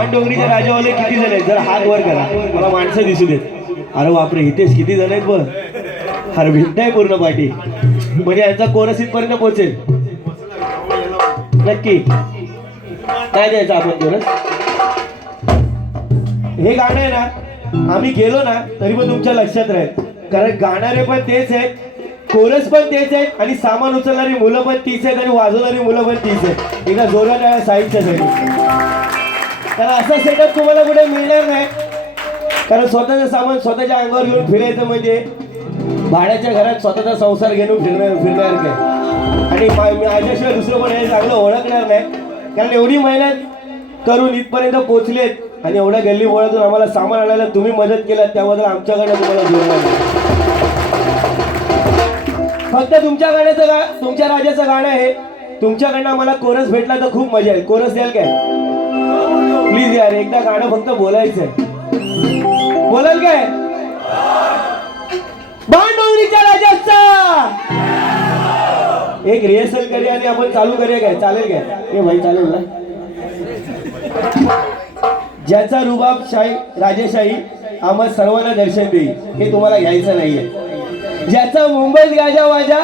बाणडोंगरीचे राजावाले किती जण आहेत? जरा हात वर करा. मला माणसं दिसू देत. अरे बापरे इथेच किती जण आहेत बघ. अरे आहे पूर्ण पाठी. म्हणजे यांचा कोरस इथपर्यंत पोहोचेल. नक्की. काय द्यायचं आपण कोरस हे गाणं आहे ना आम्ही गेलो ना तरी पण तुमच्या लक्षात राहील. कारण गाणारे पण तेच आहेत कोरस पण तेच आहेत आणि सामान उचलणारी मुलं पण तीच आहेत आणि वाजवणारी मुलं पण तीच आहेत. एका जोरात आहे साईडच्या साठी कारण असा सेटअप तुम्हाला कुठे मिळणार नाही. कारण स्वतःचं सामान स्वतःच्या अंगावर घेऊन फिरायचं म्हणजे. भाड्याच्या घरात स्वतःचा संसार घेऊन फिरणार फिरणार काय आणि माझ्याशिवाय दुसरं पण हे चांगलं ओळखणार नाही. कारण एवढी मेहनत करून इथपर्यंत पोचलेत. आणि एवढ्या गल्ली बोळातून आम्हाला सामान आणायला तुम्ही मदत केलात त्याबद्दल आमच्याकडे तुम्हाला जोडणार नाही. फक्त तुमच्या गाण्याचं गा तुमच्या राजाचं गाणं आहे. तुमच्याकडनं मला कोरस भेटला तर खूप मजा येईल. कोरस द्याल काय? प्लीज यार एकदा गाणं फक्त बोलायचंय. बोलाल काय? बाणडोंगरीच्या राजाचा! एक रिहर्सल करूया आणि आपण चालू करूया काय? चालेल काय? हे भाई चालेल ना? ज्याचा रुबाब शाही राजेशाही आम्हा सर्वांना दर्शन देईल. हे तुम्हाला घ्यायचं नाहीये. ज्याचा मुंबईत गाजा वाजा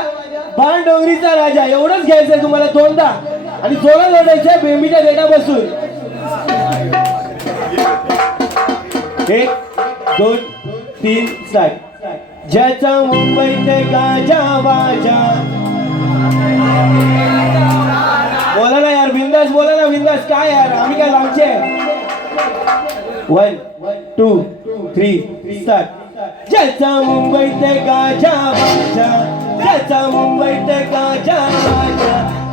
बाण डोंगरीचा राजा. एवढंच घ्यायचंय तुम्हाला दोनदा. आणि जोरात ओढायचंय बेंबीच्या देटा बसून एक दोन तीन सात. ज्याचा मुंबईत गाजा बाजा बोला ना यार बिंदास बोला ना बिंदास. काय यार आम्ही काय लांबचे वन टू थ्री स्टार्ट ज्याचा मुंबईत गाजा बाजा ज्याचा ते गाजा बाजा